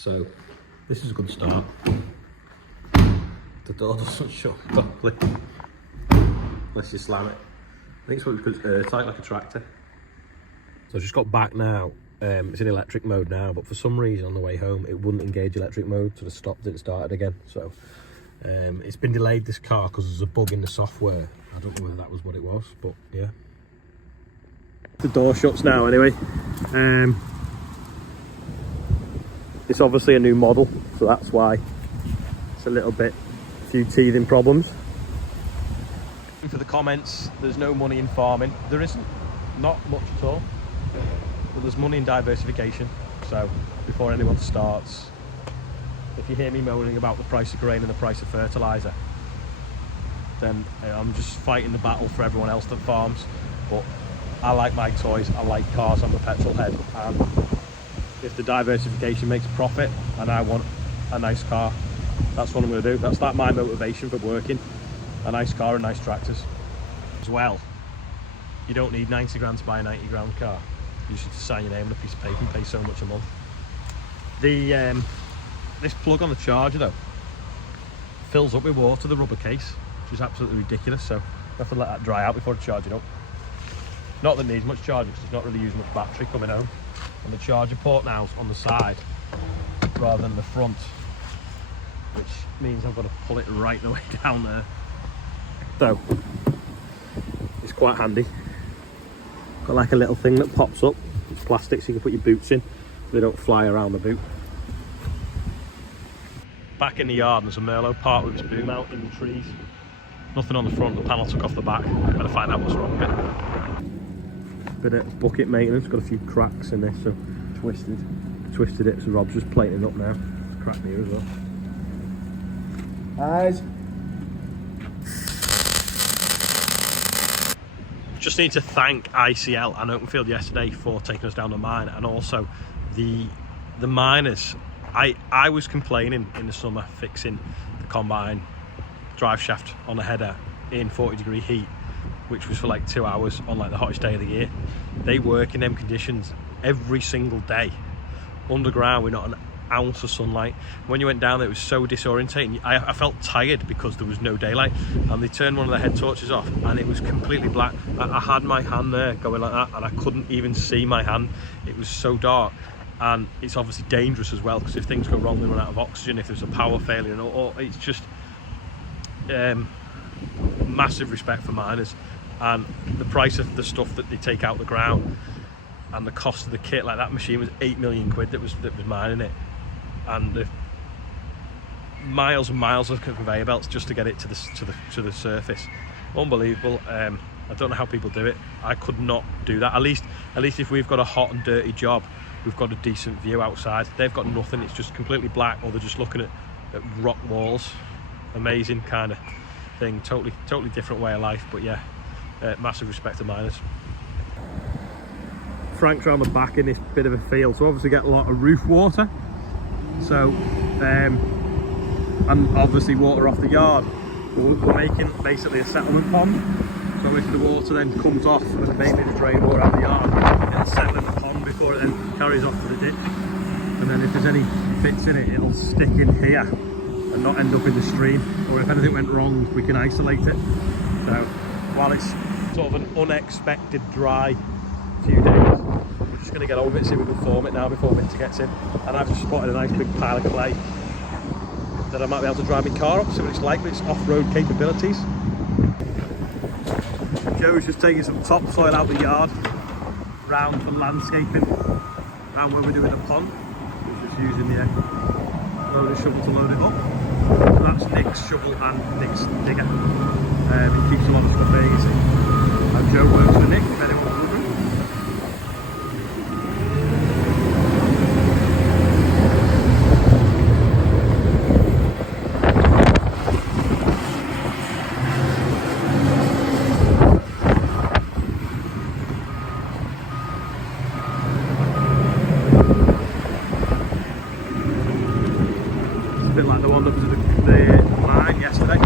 So this is a good start. The door doesn't shut properly unless you slam it. I think it's what it's airtight, like a tractor. So I just got back now. It's in electric mode now, but for some reason on the way home it wouldn't engage electric mode, so it stopped and started again. So it's been delayed, this car, because there's a bug in the software. I don't know whether that was what it was, but yeah. The door shuts now anyway. It's obviously a new model, so that's why it's a few teething problems. For the comments, there's no money in farming. There isn't, not much at all. But there's money in diversification. So before anyone starts, if you hear me moaning about the price of grain and the price of fertiliser, then I'm just fighting the battle for everyone else that farms. But I like my toys, I like cars, I'm a petrol head, and if the diversification makes a profit and I want a nice car, that's what I'm going to do. That's like my motivation for working. A nice car and nice tractors. As well, you don't need 90 grand to buy a 90 grand car. You should just sign your name on a piece of paper and pay so much a month. This plug on the charger though fills up with water, the rubber case, which is absolutely ridiculous, so you have to let that dry out before charging up. Not that it needs much charging because it's not really using much battery coming home. And the charger port now is on the side rather than the front, which means I've got to pull it right the way down there. So it's quite handy. Got like a little thing that pops up. It's plastic, so you can put your boots in. They don't fly around the boot. Back in the yard, there's a Merlot part with its boom out in the trees. Nothing on the front, the panel took off the back. Better find out what's wrong with it. Bit of bucket maintenance, got a few cracks in this, so twisted it, so Rob's just plating it up now. It's cracked here as well. Guys. Just need to thank ICL and Openfield yesterday for taking us down the mine, and also the miners. I was complaining in the summer fixing the combine drive shaft on a header in 40-degree heat, which was for like 2 hours on like the hottest day of the year. They work in them conditions every single day underground with not an ounce of sunlight. When you went down there, it was so disorientating. I felt tired because there was no daylight, and they turned one of the head torches off and it was completely black. I had my hand there going like that and I couldn't even see my hand. It was so dark, and it's obviously dangerous as well, because if things go wrong, they run out of oxygen, if there's a power failure, or it's just massive respect for miners. And the price of the stuff that they take out the ground and the cost of the kit, like that machine was 8 million quid that was mining it, and the miles and miles of conveyor belts just to get it to the surface. Unbelievable. I don't know how people do it. I could not do that. At least if we've got a hot and dirty job, we've got a decent view outside. They've got nothing. It's just completely black, or they're just looking at rock walls. Amazing kind of thing. Totally different way of life. But yeah, massive respect to miners. Frank's around the back in this bit of a field, so obviously get a lot of roof water. So and obviously water off the yard. We're making basically a settlement pond. So if the water then comes off and maybe the drain water out the yard, it'll settle in the pond before it then carries off to the ditch. And then if there's any bits in it, it'll stick in here and not end up in the stream. Or if anything went wrong, we can isolate it. So while it's sort of an unexpected dry few days, we're just going to get over it, see if we can form it now before winter gets in. And I've just spotted a nice big pile of clay that I might be able to drive my car up, see what it's like with its off-road capabilities. Joe's just taking some topsoil out the yard, round for landscaping, around where we're doing the pond. We're just using the loader shovel to load it up. And that's Nick's shovel and Nick's digger. He keeps a lot of stuff there, you see. And Joe works for Nick, if anyone's wondering. Bit like the one that was at the mine yesterday.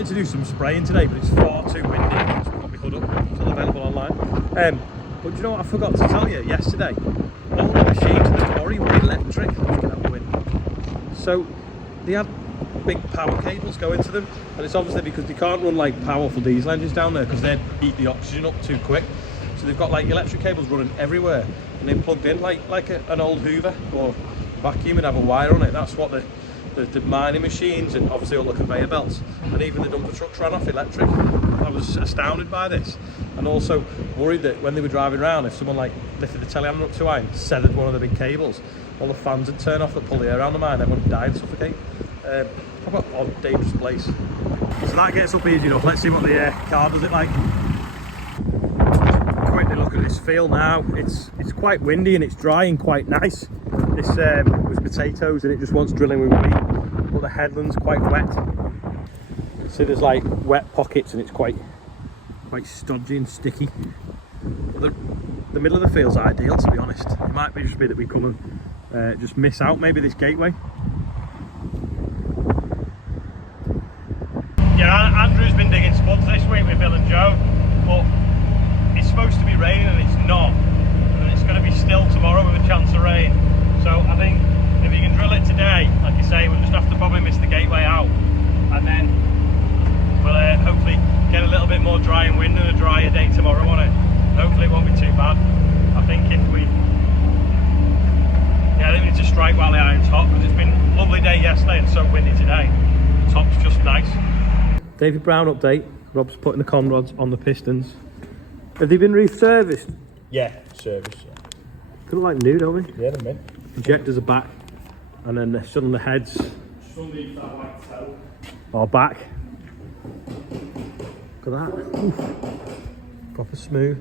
wanted to do some spraying today, but it's far too windy, so we've got my hood up. It's all available online. But you know what I forgot to tell you yesterday? All the machines in the quarry were electric. Let's get out the wind. So they had big power cables going to them, and it's obviously because they can't run like powerful diesel engines down there because they'd eat the oxygen up too quick. So they've got like electric cables running everywhere, and they're plugged in like an old Hoover or vacuum and have a wire on it. That's what the mining machines and obviously all the conveyor belts and even the dumper trucks ran off electric. I was astounded by this, and also worried that when they were driving around, if someone like lifted the telehandler up too high and severed one of the big cables, all the fans would turn off that pull the air around the mine, everyone would die and suffocate. Proper odd, dangerous place. So that gets up easy enough. Let's see what the car does it like. Quickly look at this field now. It's quite windy and it's dry and quite nice. This was potatoes and it just wants drilling with wheat, but the headland's quite wet. So there's like wet pockets and it's quite stodgy and sticky. But the middle of the field's ideal, to be honest. It might be just be that we come and just miss out maybe this gateway. Yeah, Andrew's been digging spuds this week with Bill and Joe, but it's supposed to be raining and it's not. And it's going to be still tomorrow with a chance of rain. So I think if you can drill it today, like you say, we'll just have to probably miss the gateway out. And then we'll hopefully get a little bit more dry and wind and a drier day tomorrow on it. Hopefully it won't be too bad. I think I think we need to strike while the iron's hot, because it's been a lovely day yesterday and so windy today. The top's just nice. David Brown update. Rob's putting the con rods on the pistons. Have they been refurbished? Yeah, service. Yeah. They look like new, don't they? Yeah, they're mint. Injectors are back, and then they're still on the heads. Or back. Look at that. Oof. Proper smooth.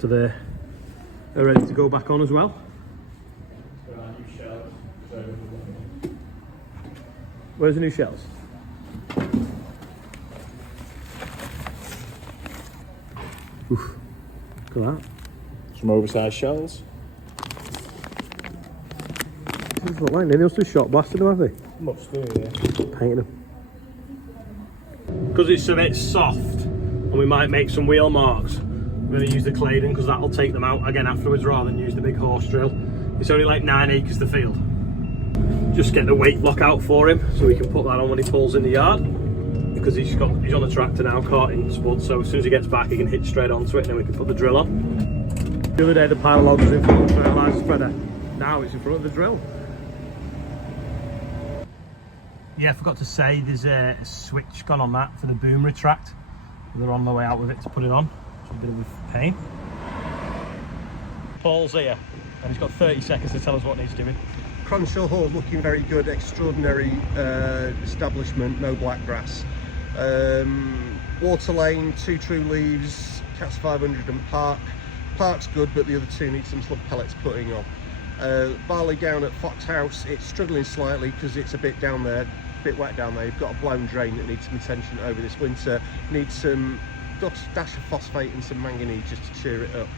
So they're ready to go back on as well. Where's the new shells? Oof. Look at that. Some oversized shells. Doesn't look like they must have shot blasted them, have they? Must do, yeah. Painting them. Because it's a bit soft and we might make some wheel marks, we're going to use the Claydon because that'll take them out again afterwards rather than use the big horse drill. It's only like 9 acres the field. Just get the weight block out for him so we can put that on when he pulls in the yard, because he's on the tractor now carting spuds, so as soon as he gets back he can hit straight onto it and then we can put the drill on. The other day the pile of logs was in front of the fertiliser spreader, now it's in front of the drill. Yeah, I forgot to say there's a switch gone on that for the boom retract. They're on the way out with it to put it on. It's a bit of a pain. Paul's here and he's got 30 seconds to tell us what needs doing. Cronshaw Hall looking very good, extraordinary establishment, no black grass. Water lane, 2 true leaves, Cats 500 and Park. Park's good, but the other 2 need some slug pellets putting on. Barley down at Fox House, it's struggling slightly because it's a bit down there, a bit wet down there. You've got a blown drain that needs some attention over this winter. Needs some dash of phosphate and some manganese just to cheer it up.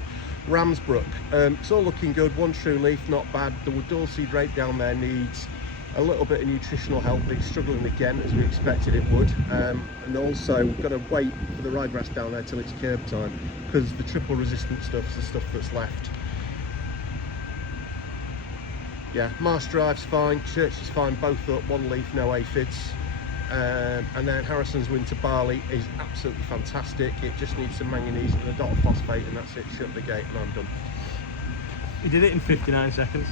Ramsbrook, it's all looking good, 1 true leaf, not bad. The Woodall seed rape down there needs a little bit of nutritional help, but it's struggling again as we expected it would. And also we've got to wait for the ryegrass down there till it's curb time, because the triple resistant stuff's the stuff that's left. Yeah, Marsh Drive's fine, Church is fine, both up, 1 leaf, no aphids. And then Harrison's winter barley is absolutely fantastic. It just needs some manganese and a dot of phosphate and that's it. Shut the gate and I'm done. He did it in 59 seconds.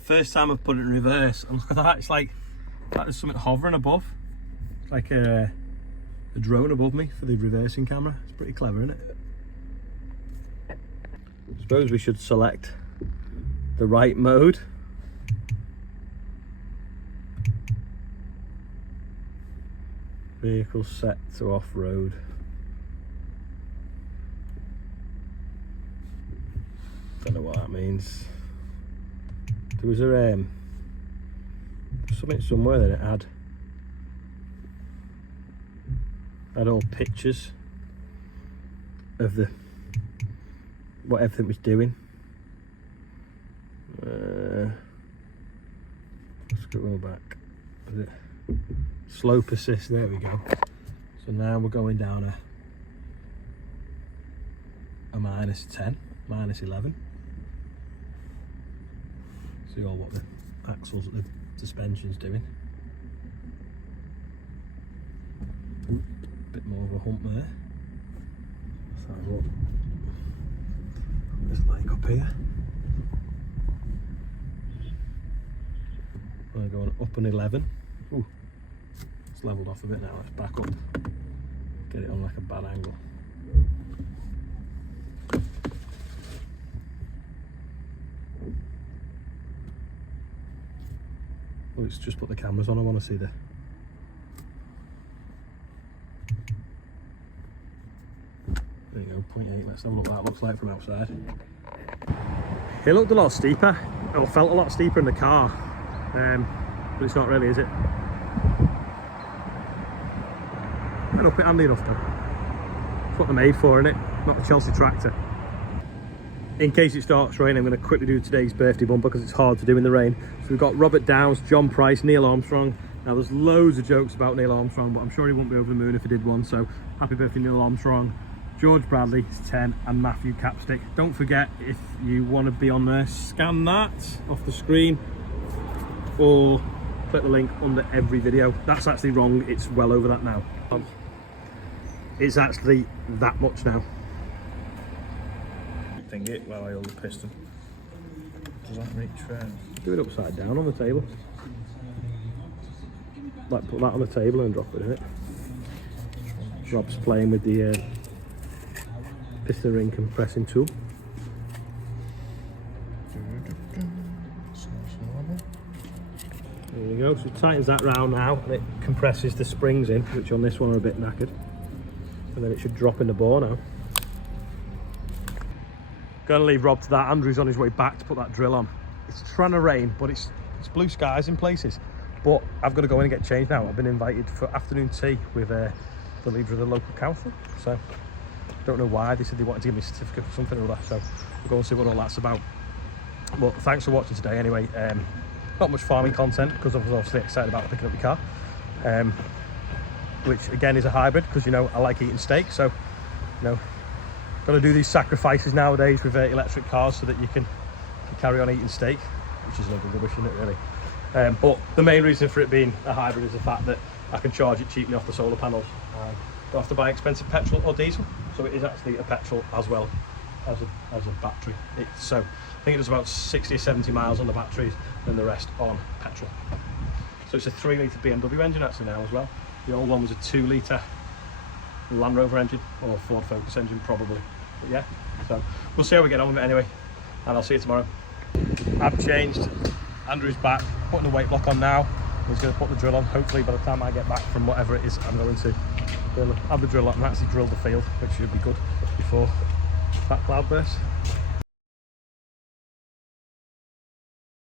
First time I've put it in reverse, and look at that, it's like there's something hovering above. It's like a drone above me for the reversing camera. It's pretty clever, isn't it? I suppose we should select the right mode. Vehicle set to off-road. Don't know what that means. There was something somewhere that it had all pictures of what everything was doing. Let's go back. Is it? Slow persist, there we go. So now we're going down a -10, -11. See all what the axles, the suspension's doing. Ooh, bit more of a hump there. Let's have a look. This leg up here. We're going up an 11. Ooh, it's levelled off a bit now. Let's back up. Get it on like a bad angle. Let's just put the cameras on. I want to see the. There you go, 0.8. Let's have a look what that looks like from outside. It looked a lot steeper. It felt a lot steeper in the car, but it's not really, is it? Went up it handy enough though. That's what they're made for, isn't it? Not a Chelsea tractor. In case it starts raining, I'm going to quickly do today's birthday bumper because it's hard to do in the rain. So we've got Robert Downs, John Price, Neil Armstrong. Now there's loads of jokes about Neil Armstrong, but I'm sure he won't be over the moon if he did one. So happy birthday Neil Armstrong. George Bradley is 10 and Matthew Capstick. Don't forget, if you want to be on there, scan that off the screen or click the link under every video. That's actually wrong, it's well over that now. It's actually that much now. Thing it while I hold the piston. Does that reach fair? Do it upside down on the table. Like put that on the table and drop it in it. Rob's playing with the piston ring compressing tool. There you go, so it tightens that round now and it compresses the springs in, which on this one are a bit knackered. And then it should drop in the bore now. Gonna leave Rob to that. Andrew's on his way back to put that drill on. It's trying to rain, but it's blue skies in places. But I've got to go in and get changed now. I've been invited for afternoon tea with the leader of the local council. So don't know why. They said they wanted to give me a certificate for something or other. So we'll go and see what all that's about. But thanks for watching today anyway. Not much farming content because I was obviously excited about picking up the car. Which again is a hybrid because, you know, I like eating steak. So, you know, got to do these sacrifices nowadays with electric cars so that you can carry on eating steak, which is a little rubbish, isn't it, really? But the main reason for it being a hybrid is the fact that I can charge it cheaply off the solar panels. Don't have to buy expensive petrol or diesel, so it is actually a petrol as well as a battery. So I think it does about 60 or 70 miles on the batteries and the rest on petrol. So it's a 3-litre BMW engine actually now as well. The old one was a 2-litre Land Rover engine or Ford Focus engine probably. But yeah, so we'll see how we get on with it anyway, and I'll see you tomorrow. I've changed. Andrew's back, putting the weight block on now. He's going to put the drill on. Hopefully by the time I get back from whatever it is I'm going to, have the drill on and actually drill the field, which should be good before that cloud burst.